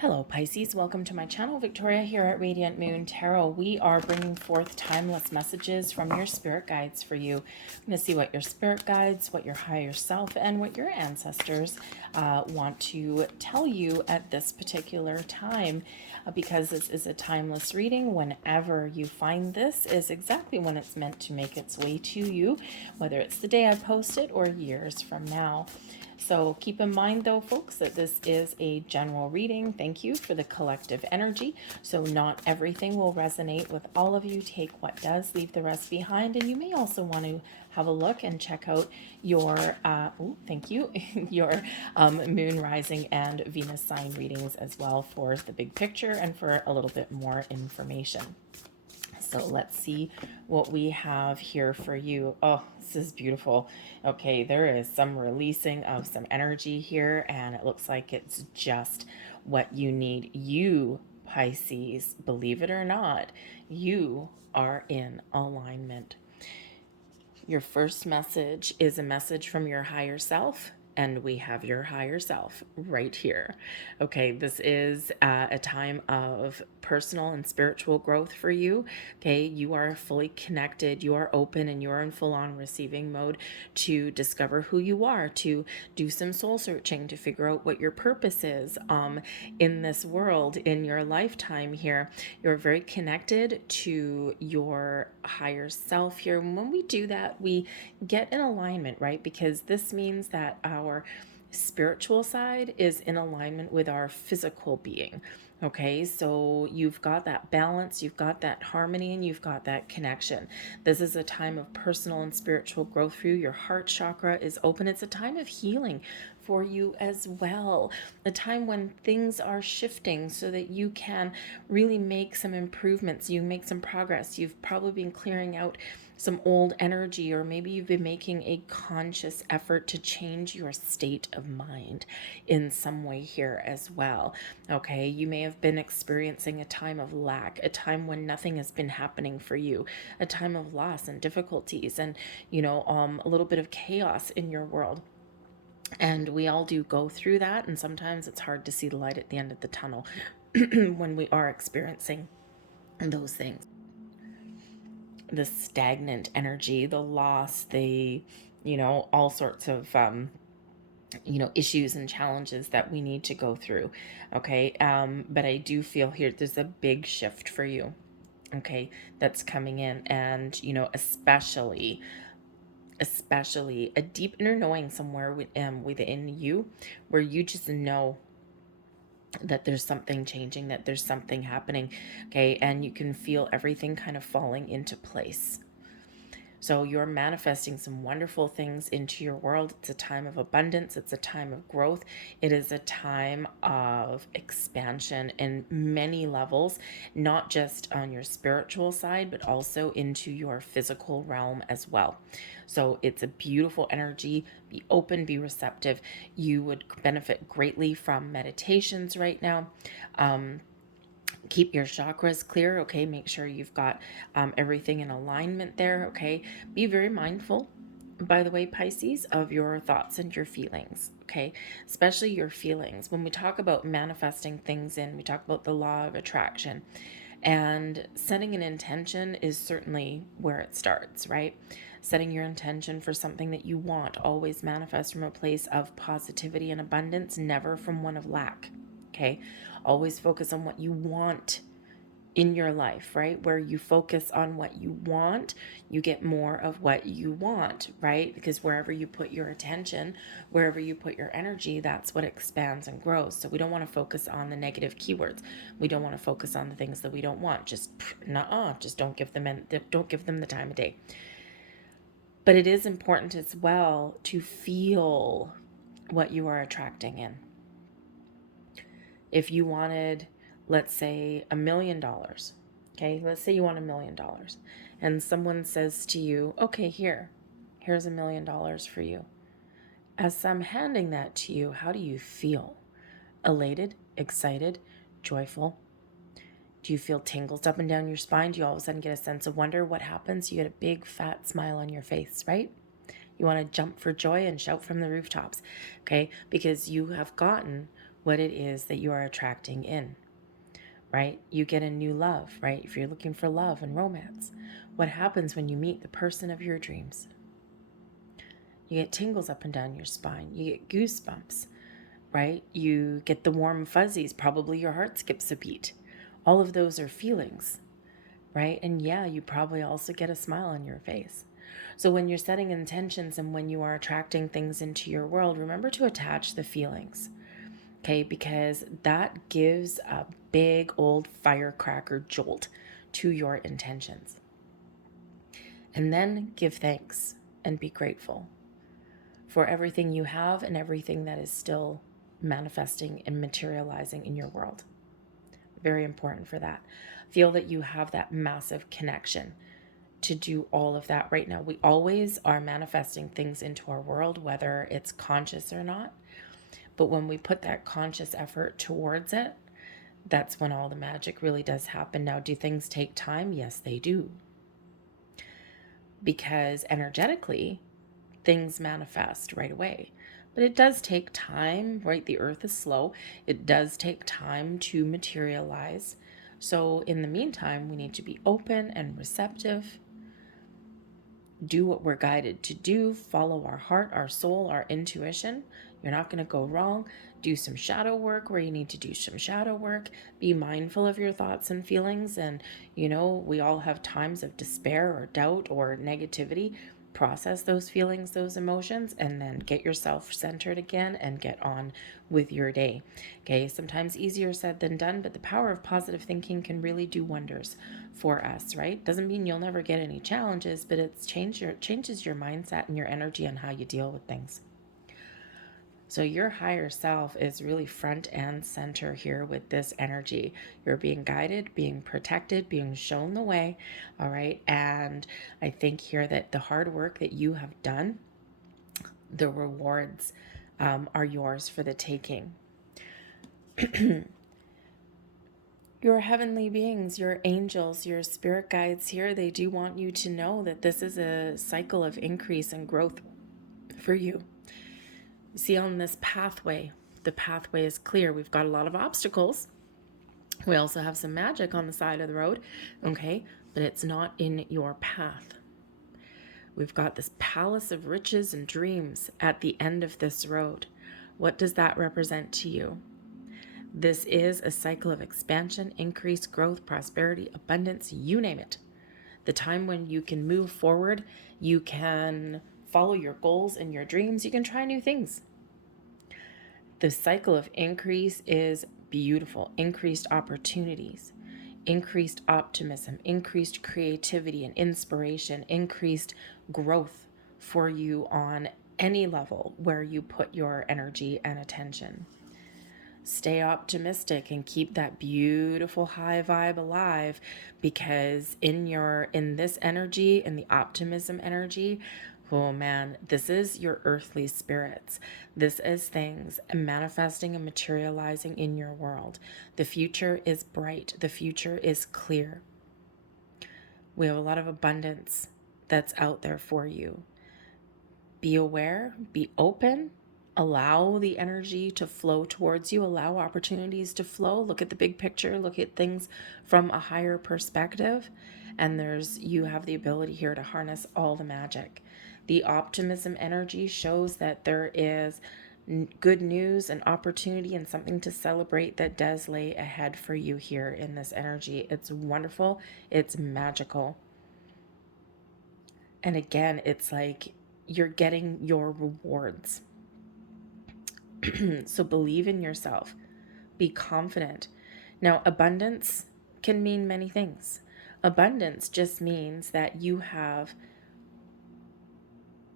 Hello Pisces, welcome to my channel. Victoria here at Radiant Moon Tarot. We are bringing forth timeless messages from your spirit guides for you. I'm going to see what your spirit guides, what your higher self, and what your ancestors want to tell you at this particular time. Because this is a timeless reading, whenever you find this is exactly when it's meant to make its way to you, whether it's the day I post it or years from now. So keep in mind though, folks, that this is a general reading. Thank you for the collective energy. So not everything will resonate with all of you. Take what does, leave the rest behind. And you may also want to have a look and check out your, thank you, your moon, rising, and Venus sign readings as well for the big picture and for a little bit more information. So let's see what we have here for you. Oh, this is beautiful. Okay, there is some releasing of some energy here, and it looks like it's just what you need. You, Pisces, believe it or not, you are in alignment. Your first message is a message from your higher self. And we have your higher self right here. Okay, this is a time of personal and spiritual growth for you. Okay, you are fully connected, you are open, and you are in full-on receiving mode to discover who you are, to do some soul searching, to figure out what your purpose is in this world, in your lifetime here. You're very connected to your higher self here. And when we do that, we get in alignment, right? Because this means that our spiritual side is in alignment with our physical being. Okay, so you've got that balance, you've got that harmony, and you've got that connection. This is a time of personal and spiritual growth for you. Your heart chakra is open. It's a time of healing for you as well. A time when things are shifting so that you can really make some improvements. You make some progress. You've probably been clearing out some old energy, or maybe you've been making a conscious effort to change your state of mind in some way here as well. Okay, you may have been experiencing a time of lack, a time when nothing has been happening for you, a time of loss and difficulties, and a little bit of chaos in your world. And we all do go through that, and sometimes it's hard to see the light at the end of the tunnel when we are experiencing those things. The stagnant energy, the loss, the, all sorts of, issues and challenges that we need to go through. Okay. But I do feel here there's a big shift for you. Okay. That's coming in. And, especially a deep inner knowing somewhere within you, where you just know that there's something changing, that there's something happening. Okay. And you can feel everything kind of falling into place. So you're manifesting some wonderful things into your world. It's a time of abundance. It's a time of growth. It is a time of expansion in many levels, not just on your spiritual side, but also into your physical realm as well. So it's a beautiful energy. Be open, be receptive. You would benefit greatly from meditations right now. Keep your chakras clear. Okay, make sure you've got everything in alignment there. Okay, be very mindful, by the way, Pisces, of your thoughts and your feelings. Okay, especially your feelings. When we talk about manifesting things in, we talk about the law of attraction, and setting an intention is certainly where it starts, right? Setting your intention for something that you want always manifest from a place of positivity and abundance, never from one of lack. Okay, always focus on what you want in your life, right? Where you focus on what you want, you get more of what you want, right? Because wherever you put your attention, wherever you put your energy, that's what expands and grows. So we don't want to focus on the negative keywords. We don't want to focus on the things that we don't want. Just just don't give them the time of day. But it is important as well to feel what you are attracting in. If you wanted, let's say, $1 million, okay, let's say you want $1 million, and someone says to you, okay, here's $1 million for you. As I'm handing that to you, how do you feel? Elated, excited, joyful? Do you feel tingles up and down your spine? Do you all of a sudden get a sense of wonder? What happens? You get a big fat smile on your face, right? You want to jump for joy and shout from the rooftops, okay? Because you have gotten what it is that you are attracting in, right? You get a new love, right? If you're looking for love and romance, what happens when you meet the person of your dreams? You get tingles up and down your spine. You get goosebumps, right? You get the warm fuzzies. Probably your heart skips a beat. All of those are feelings, right? And yeah, you probably also get a smile on your face. So when you're setting intentions and when you are attracting things into your world, remember to attach the feelings, okay? Because that gives a big old firecracker jolt to your intentions. And then give thanks and be grateful for everything you have and everything that is still manifesting and materializing in your world. Very important for that. Feel that you have that massive connection to do all of that right now. We always are manifesting things into our world, whether it's conscious or not. But when we put that conscious effort towards it, that's when all the magic really does happen. Now, do things take time? Yes, they do. Because energetically, things manifest right away. But it does take time, right? The earth is slow. It does take time to materialize. So in the meantime, we need to be open and receptive. Do what we're guided to do. Follow our heart, our soul, our intuition. You're not going to go wrong. Do some shadow work where you need to do some shadow work. Be mindful of your thoughts and feelings. And, we all have times of despair or doubt or negativity. Process those feelings, those emotions, and then get yourself centered again and get on with your day. Okay, sometimes easier said than done, but the power of positive thinking can really do wonders for us, right? Doesn't mean you'll never get any challenges, but it changes your mindset and your energy on how you deal with things. So your higher self is really front and center here with this energy. You're being guided, being protected, being shown the way, all right? And I think here that the hard work that you have done, the rewards are yours for the taking. Your heavenly beings, your angels, your spirit guides here, they do want you to know that this is a cycle of increase and growth for you. See, on this pathway, the pathway is clear. We've got a lot of obstacles. We also have some magic on the side of the road, okay? But it's not in your path. We've got this palace of riches and dreams at the end of this road. What does that represent to you? This is a cycle of expansion, increase, growth, prosperity, abundance, you name it. The time when you can move forward, you can follow your goals and your dreams, you can try new things. The cycle of increase is beautiful. Increased opportunities, increased optimism, increased creativity and inspiration, increased growth for you on any level where you put your energy and attention. Stay optimistic and keep that beautiful high vibe alive, because in this energy, in the optimism energy, oh man, this is your earthly spirits. This is things manifesting and materializing in your world. The future is bright. The future is clear. We have a lot of abundance that's out there for you. Be aware, be open, allow the energy to flow towards you, allow opportunities to flow. Look at the big picture, look at things from a higher perspective. And you have the ability here to harness all the magic. The optimism energy shows that there is good news and opportunity and something to celebrate that does lay ahead for you here in this energy. It's wonderful. It's magical. And again, it's like you're getting your rewards. So believe in yourself. Be confident. Now, abundance can mean many things. Abundance just means that you have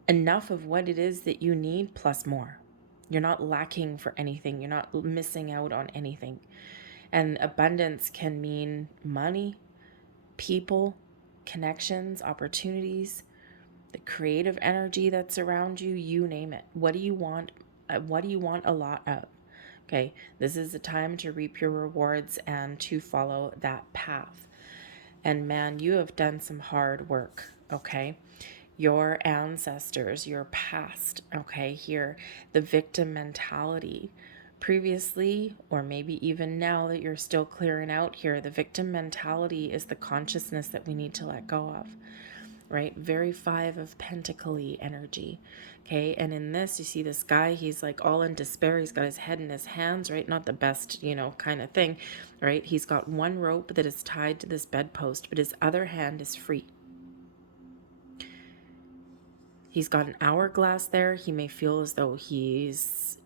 enough of what it is that you need plus more. You're not lacking for anything. You're not missing out on anything. And abundance can mean money, people, connections, opportunities, the creative energy that's around you, you name it. What do you want? What do you want a lot of? Okay, this is the time to reap your rewards and to follow that path. And man, you have done some hard work, okay? Your ancestors, your past, okay, here, the victim mentality, Previously, or maybe even now that you're still clearing out here, the victim mentality is the consciousness that we need to let go of, right? Very Five of Pentacles energy. Okay, and in this, you see this guy, he's like all in despair. He's got his head in his hands, right? Not the best, kind of thing, right? He's got one rope that is tied to this bedpost, but his other hand is free. He's got an hourglass there. He may feel as though he's,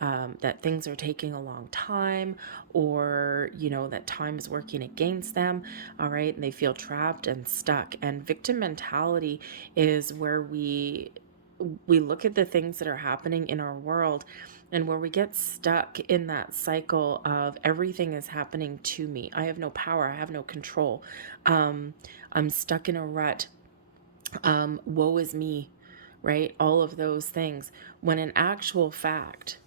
that things are taking a long time, or, that time is working against them. All right. And they feel trapped and stuck. And victim mentality is where we look at the things that are happening in our world, and where we get stuck in that cycle of everything is happening to me. I have no power. I have no control. I'm stuck in a rut. Woe is me, right? All of those things. When in actual fact,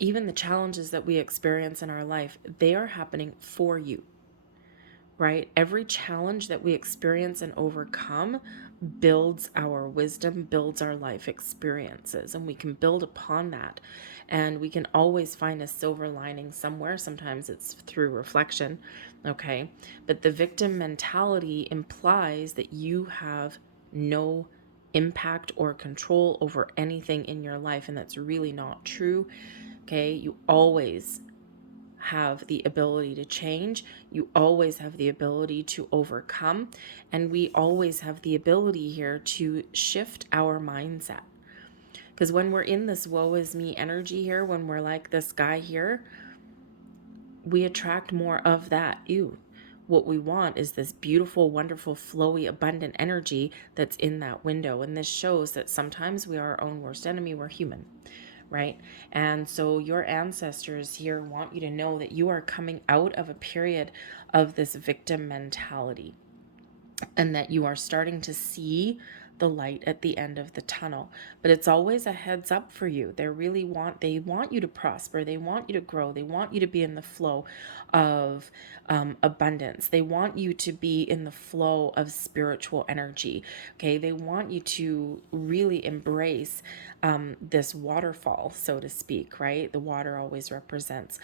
even the challenges that we experience in our life, they are happening for you, right? Every challenge that we experience and overcome builds our wisdom, builds our life experiences, and we can build upon that. And we can always find a silver lining somewhere. Sometimes it's through reflection, okay? But the victim mentality implies that you have no impact or control over anything in your life, and that's really not true, okay? You always have the ability to change. You always have the ability to overcome. And we always have the ability here to shift our mindset. Because when we're in this woe is me energy here, when we're like this guy here, we attract more of that. What we want is this beautiful, wonderful, flowy, abundant energy that's in that window. And this shows that sometimes we are our own worst enemy. We're human, right? And so your ancestors here want you to know that you are coming out of a period of this victim mentality, and that you are starting to see the light at the end of the tunnel. But it's always a heads up for you. They want you to prosper. They want you to grow. They want you to be in the flow of abundance. They want you to be in the flow of spiritual energy. Okay. They want you to really embrace this waterfall, so to speak, right? The water always represents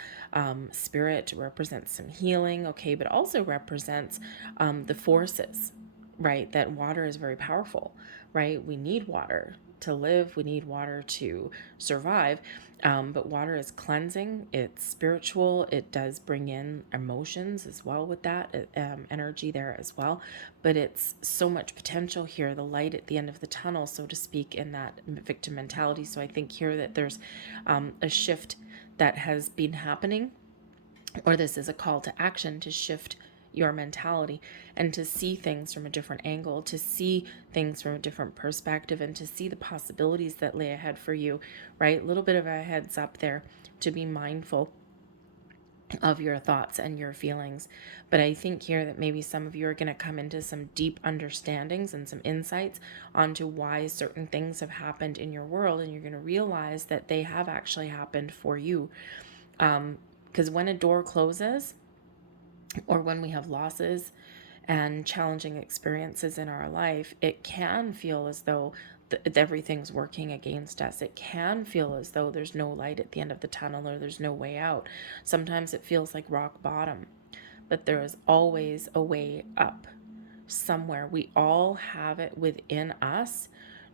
spirit, represents some healing. Okay. But also represents the forces, right? That water is very powerful, right? We need water to live. We need water to survive. But water is cleansing. It's spiritual. It does bring in emotions as well with that energy there as well. But it's so much potential here, the light at the end of the tunnel, so to speak, in that victim mentality. So I think here that there's a shift that has been happening, or this is a call to action to shift your mentality and to see things from a different angle, to see things from a different perspective, and to see the possibilities that lay ahead for you, right? A little bit of a heads up there to be mindful of your thoughts and your feelings. But I think here that maybe some of you are going to come into some deep understandings and some insights onto why certain things have happened in your world, and you're going to realize that they have actually happened for you. Because when a door closes, or when we have losses and challenging experiences in our life, it can feel as though everything's working against us. It can feel as though there's no light at the end of the tunnel, or there's no way out. Sometimes it feels like rock bottom, but there is always a way up somewhere. We all have it within us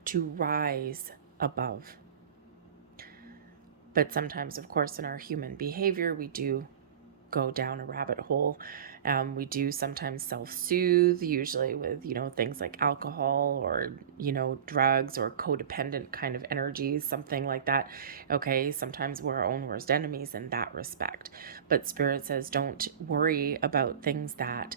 to rise above. But sometimes, of course, in our human behavior, we do go down a rabbit hole. We do sometimes self-soothe, usually with, things like alcohol or, drugs or codependent kind of energies, something like that. Okay. Sometimes we're our own worst enemies in that respect. But Spirit says, don't worry about things that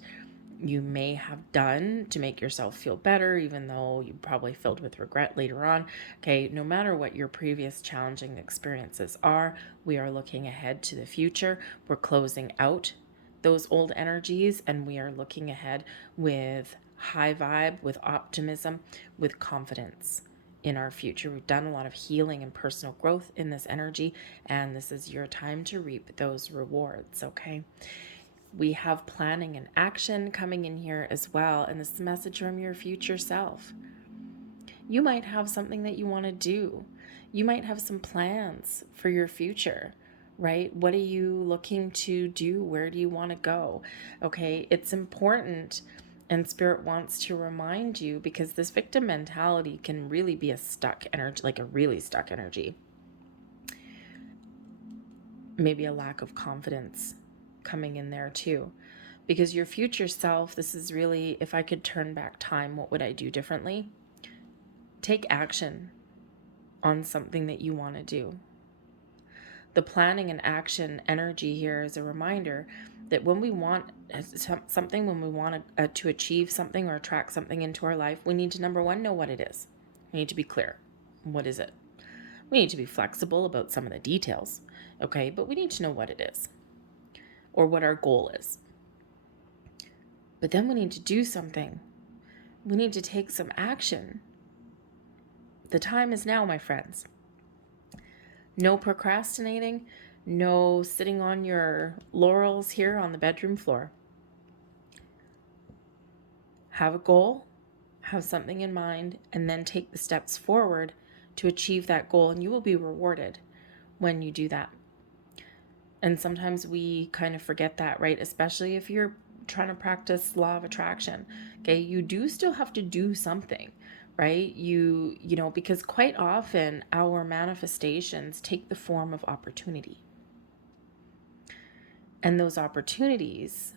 you may have done to make yourself feel better, even though you probably filled with regret later on. Okay, no matter what your previous challenging experiences are, we are looking ahead to the future. We're closing out those old energies, and we are looking ahead with high vibe, with optimism, with confidence in our future. We've done a lot of healing and personal growth in this energy, and this is your time to reap those rewards, okay? We have planning and action coming in here as well. And this is a message from your future self. You might have something that you want to do. You might have some plans for your future, right? What are you looking to do? Where do you want to go? Okay, it's important, and Spirit wants to remind you, because this victim mentality can really be a stuck energy, like a really stuck energy. Maybe a lack of confidence coming in there too. Because your future self, this is really, if I could turn back time, what would I do differently? Take action on something that you want to do. The planning and action energy here is a reminder that when we want something, when we want to achieve something or attract something into our life, we need to, number one, know what it is. We need to be clear. What is it? We need to be flexible about some of the details, okay? But we need to know what it is or what our goal is. But then we need to do something. We need to take some action. The time is now, my friends. No procrastinating, no sitting on your laurels here on the bedroom floor. Have a goal, have something in mind, and then take the steps forward to achieve that goal, and you will be rewarded when you do that. And sometimes we kind of forget that, right? Especially if you're trying to practice law of attraction. Okay, you do still have to do something, right? You know, because quite often our manifestations take the form of opportunity. And those opportunities,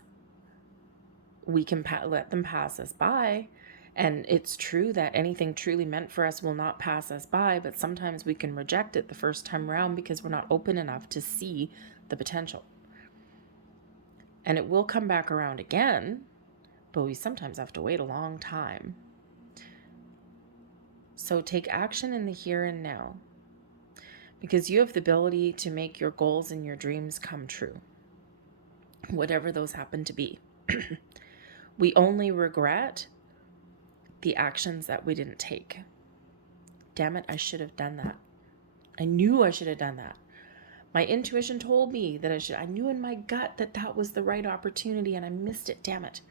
we can let them pass us by. And it's true that anything truly meant for us will not pass us by, but sometimes we can reject it the first time around because we're not open enough to see the potential. And it will come back around again, but we sometimes have to wait a long time. So take action in the here and now, because you have the ability to make your goals and your dreams come true, whatever those happen to be. We only regret the actions that we didn't take. Damn it, I should have done that. I knew I should have done that. My intuition told me that I should. I knew in my gut that that was the right opportunity and I missed it. Damn it.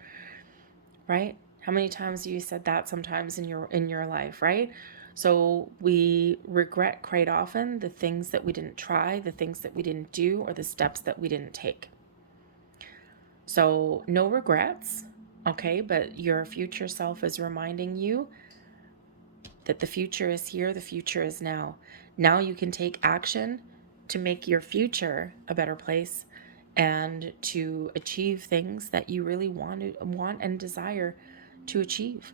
Right? How many times have you said that sometimes in your life, right? So we regret quite often the things that we didn't try, the things that we didn't do, or the steps that we didn't take. So no regrets, okay? But your future self is reminding you that the future is here, the future is now. Now you can take action to make your future a better place and to achieve things that you really want and desire to achieve.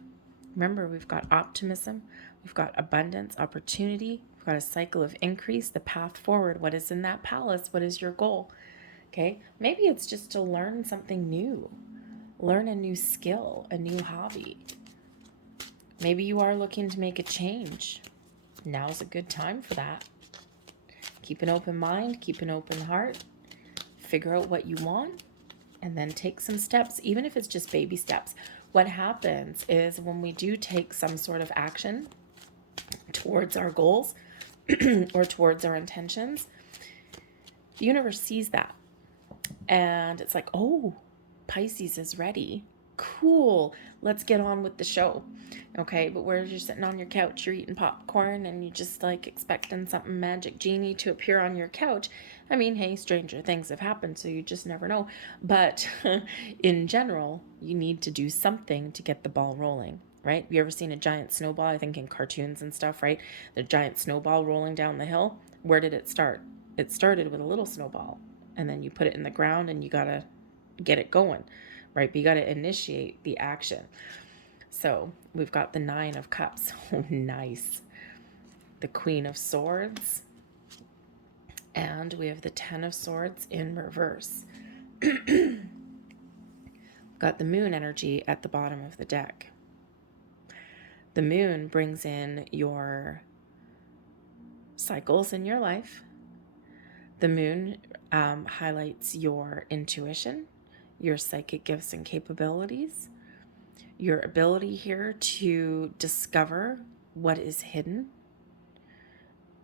Remember, we've got optimism, we've got abundance, opportunity, we've got a cycle of increase, the path forward. What is in that palace? What is your goal? Okay, maybe it's just to learn something new, learn a new skill, a new hobby. Maybe you are looking to make a change. Now's a good time for that. Keep an open mind, keep an open heart, figure out what you want, and then take some steps, even if it's just baby steps. What happens is when we do take some sort of action towards our goals or towards our intentions, the universe sees that. And it's like, oh, Pisces is ready. Cool. Let's get on with the show. Okay, but where you're sitting on your couch, you're eating popcorn and you're just like expecting something magic genie to appear on your couch. I mean, hey, stranger things have happened, so you just never know. But in general, you need to do something to get the ball rolling, right? You ever seen a giant snowball? I think in cartoons and stuff, right? The giant snowball rolling down the hill. Where did it start? It started with a little snowball, and then you put it in the ground and you gotta get it going, right? But you gotta initiate the action. So we've got the 9 of Cups. Oh, nice. The Queen of Swords. And we have the 10 of Swords in reverse. Got the Moon energy at the bottom of the deck. The Moon brings in your cycles in your life. The Moon highlights your intuition, your psychic gifts and capabilities, your ability here to discover what is hidden,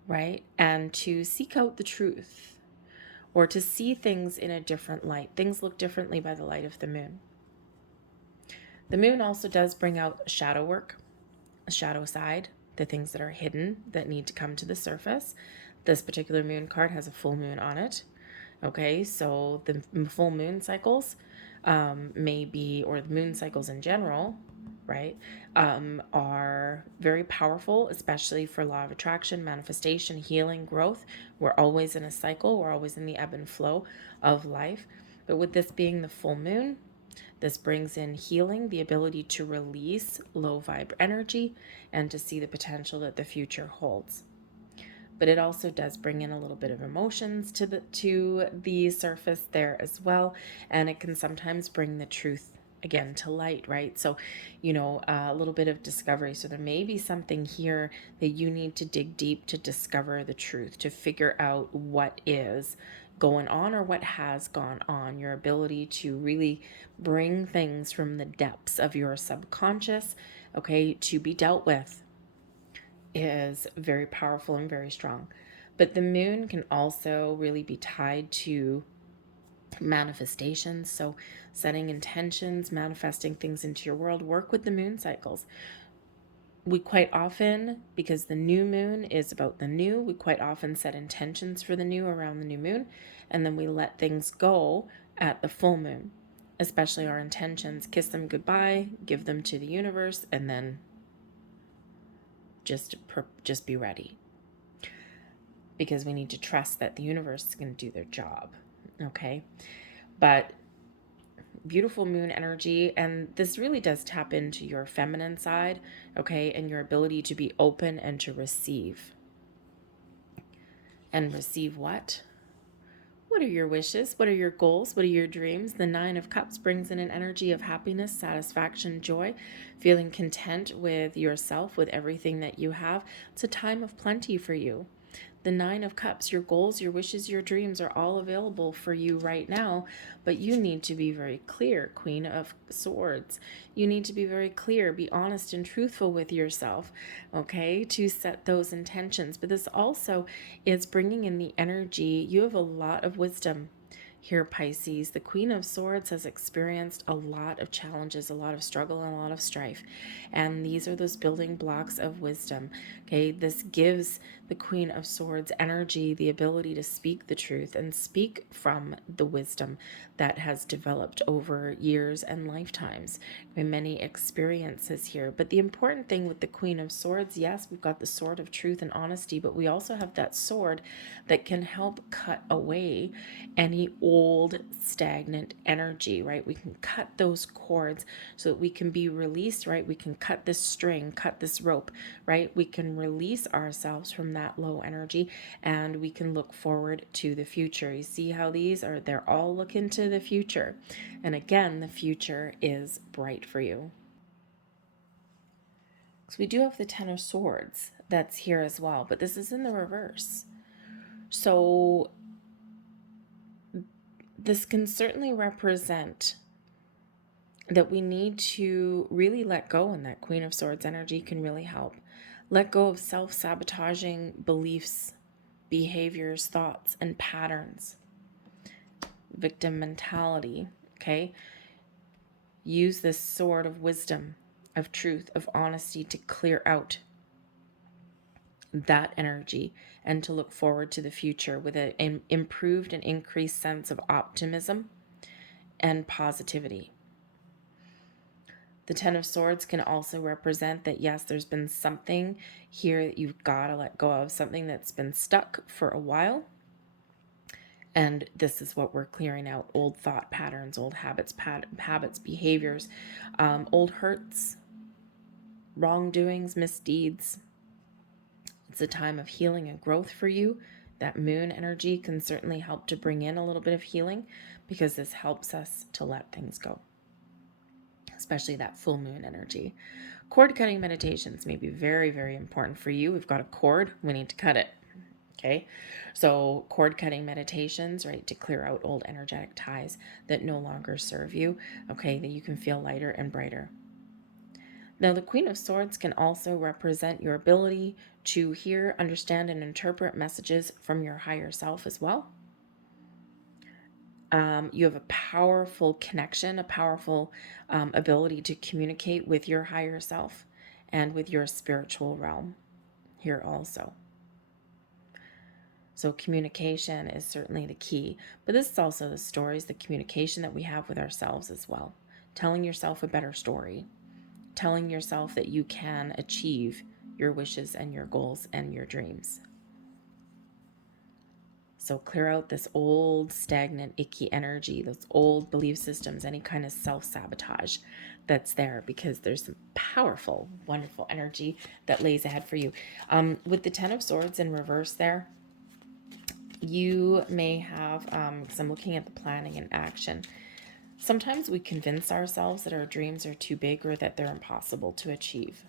right? And to seek out the truth or to see things in a different light. Things look differently by the light of the Moon. The Moon also does bring out shadow work, a shadow side, the things that are hidden that need to come to the surface. This particular moon card has a full moon on it. Okay, so the full moon cycles may be, or the moon cycles in general, right, are very powerful, especially for law of attraction, manifestation, healing, growth. We're always in a cycle. We're always in the ebb and flow of life. But with this being the full moon, this brings in healing, the ability to release low vibe energy, and to see the potential that the future holds. But it also does bring in a little bit of emotions to the surface there as well, and it can sometimes bring the truth again to light, right? So, a little bit of discovery. So there may be something here that you need to dig deep to discover the truth, to figure out what is going on or what has gone on. Your ability to really bring things from the depths of your subconscious, okay, to be dealt with, is very powerful and very strong. But the moon can also really be tied to manifestations. So setting intentions, manifesting things into your world. Work with the moon cycles. We quite often, because the new moon is about the new, we quite often set intentions for the new around the new moon, and then we let things go at the full moon, especially our intentions. Kiss them goodbye, give them to the universe, and then just be ready, because we need to trust that the universe is going to do their job. Okay, but beautiful moon energy, and this really does tap into your feminine side, okay, and your ability to be open and to receive. And receive what? What are your wishes? What are your goals? What are your dreams? The Nine of Cups brings in an energy of happiness, satisfaction, joy, feeling content with yourself, with everything that you have. It's a time of plenty for you. The Nine of Cups, your goals, your wishes, your dreams are all available for you right now, but you need to be very clear. Queen of Swords, you need to be very clear, be honest and truthful with yourself, okay, to set those intentions. But this also is bringing in the energy. You have a lot of wisdom here, Pisces. The Queen of Swords has experienced a lot of challenges, a lot of struggle, and a lot of strife. And these are those building blocks of wisdom. Okay, this gives the Queen of Swords energy, the ability to speak the truth and speak from the wisdom that has developed over years and lifetimes. Many experiences here. But the important thing with the Queen of Swords, yes, we've got the sword of truth and honesty, but we also have that sword that can help cut away any old stagnant energy, right? We can cut those cords so that we can be released, right? We can cut this string, cut this rope, right? We can release ourselves from that low energy, and we can look forward to the future. You see how these are, they're all looking to the future. And again, the future is bright for you. So we do have the Ten of Swords that's here as well, but this is in the reverse. So this can certainly represent that we need to really let go, and that Queen of Swords energy can really help. Let go of self-sabotaging beliefs, behaviors, thoughts, and patterns. Victim mentality, okay? Use this sword of wisdom, of truth, of honesty to clear out that energy and to look forward to the future with an improved and increased sense of optimism and positivity. The Ten of Swords can also represent that, yes, there's been something here that you've got to let go of, something that's been stuck for a while. And this is what we're clearing out: old thought patterns, old habits, behaviors, old hurts, wrongdoings, misdeeds. It's a time of healing and growth for you. That moon energy can certainly help to bring in a little bit of healing, because this helps us to let things go, especially that full moon energy. Cord cutting meditations may be very, very important for you. We've got a cord, we need to cut it. Okay, so cord cutting meditations, right, to clear out old energetic ties that no longer serve you, okay, that you can feel lighter and brighter. Now, the Queen of Swords can also represent your ability to hear, understand, and interpret messages from your higher self as well. You have a powerful connection, a powerful ability to communicate with your higher self and with your spiritual realm. here also. So communication is certainly the key, but this is also the stories, the communication that we have with ourselves as well. Telling yourself a better story, telling yourself that you can achieve your wishes and your goals and your dreams. So clear out this old, stagnant, icky energy, those old belief systems, any kind of self-sabotage that's there, because there's some powerful, wonderful energy that lays ahead for you. With the Ten of Swords in reverse there, you may have, because I'm looking at the planning and action, sometimes we convince ourselves that our dreams are too big or that they're impossible to achieve.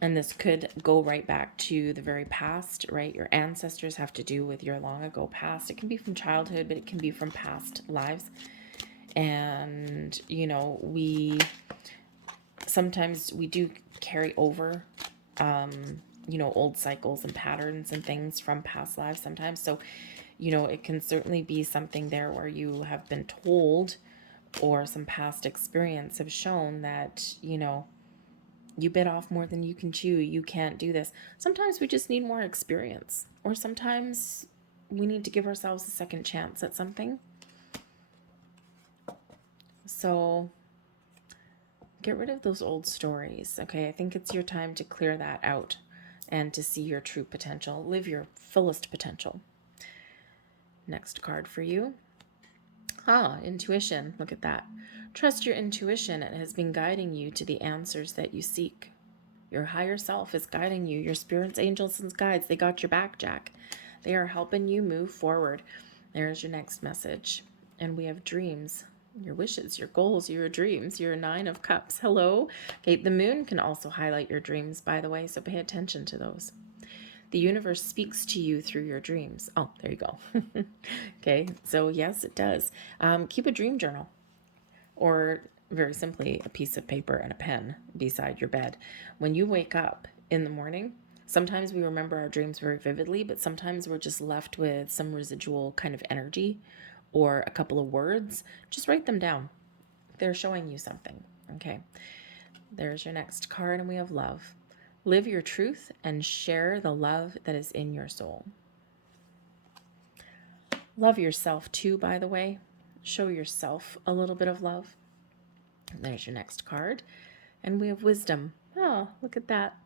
And this could go right back to the very past, right? Your ancestors have to do with your long ago past. It can be from childhood, but it can be from past lives. And, you know, sometimes we do carry over, you know, old cycles and patterns and things from past lives sometimes. So, you know, it can certainly be something there where you have been told, or some past experience have shown that, you know, you bit off more than you can chew. You can't do this. Sometimes we just need more experience, or sometimes we need to give ourselves a second chance at something. So get rid of those old stories. Okay, I think it's your time to clear that out and to see your true potential. Live your fullest potential. Next card for you. Intuition. Look at that. Trust your intuition. It has been guiding you to the answers that you seek. Your higher self is guiding you. Your spirits, angels, and guides, they got your back, Jack. They are helping you move forward. There's your next message. And we have dreams, your wishes, your goals, your dreams, your Nine of Cups. Hello. Okay, the moon can also highlight your dreams, by the way, so pay attention to those. The universe speaks to you through your dreams. Oh, there you go. Okay, so yes, it does. Keep a dream journal, or very simply a piece of paper and a pen beside your bed. When you wake up in the morning, sometimes we remember our dreams very vividly, but sometimes we're just left with some residual kind of energy or a couple of words. Just write them down. They're showing you something. Okay, there's your next card, and we have love. Live your truth and share the love that is in your soul. Love yourself too, by the way. Show yourself a little bit of love. There's your next card. And we have wisdom. Oh, look at that.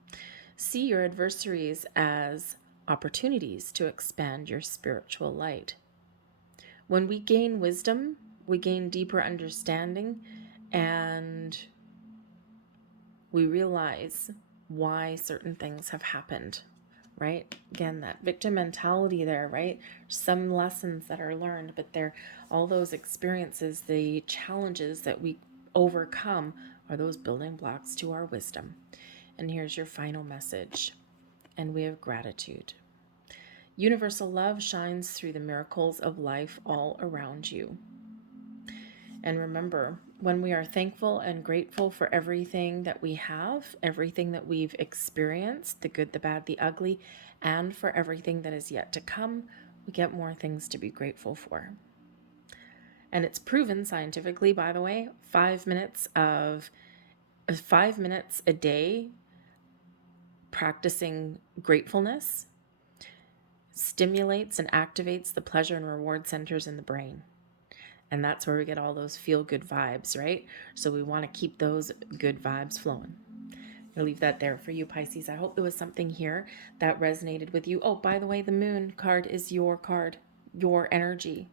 See your adversaries as opportunities to expand your spiritual light. When we gain wisdom, we gain deeper understanding, and we realize why certain things have happened, right? Again, that victim mentality there, right? Some lessons that are learned, but they're all those experiences, the challenges that we overcome are those building blocks to our wisdom. And here's your final message. And we have gratitude. Universal love shines through the miracles of life all around you. And remember, when we are thankful and grateful for everything that we have, everything that we've experienced, the good, the bad, the ugly, and for everything that is yet to come, we get more things to be grateful for. And it's proven scientifically, by the way, 5 minutes a day practicing gratefulness stimulates and activates the pleasure and reward centers in the brain. And that's where we get all those feel-good vibes, right? So we want to keep those good vibes flowing. I'll leave that there for you, Pisces. I hope there was something here that resonated with you. Oh, by the way, the moon card is your card, your energy,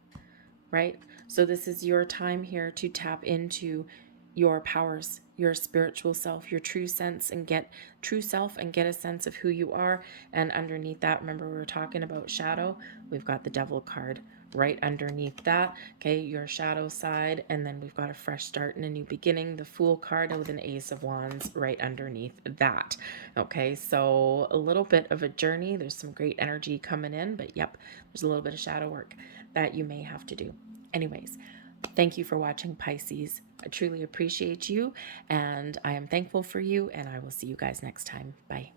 right? So this is your time here to tap into your powers, your spiritual self, your true sense, and get true self and get a sense of who you are. And underneath that, remember we were talking about shadow, we've got the devil card right underneath that. Okay, your shadow side, and then we've got a fresh start and a new beginning, the Fool card with an Ace of Wands right underneath that. Okay, so a little bit of a journey. There's some great energy coming in, but yep, there's a little bit of shadow work that you may have to do. Anyways, thank you for watching, Pisces. I truly appreciate you, and I am thankful for you, and I will see you guys next time. Bye.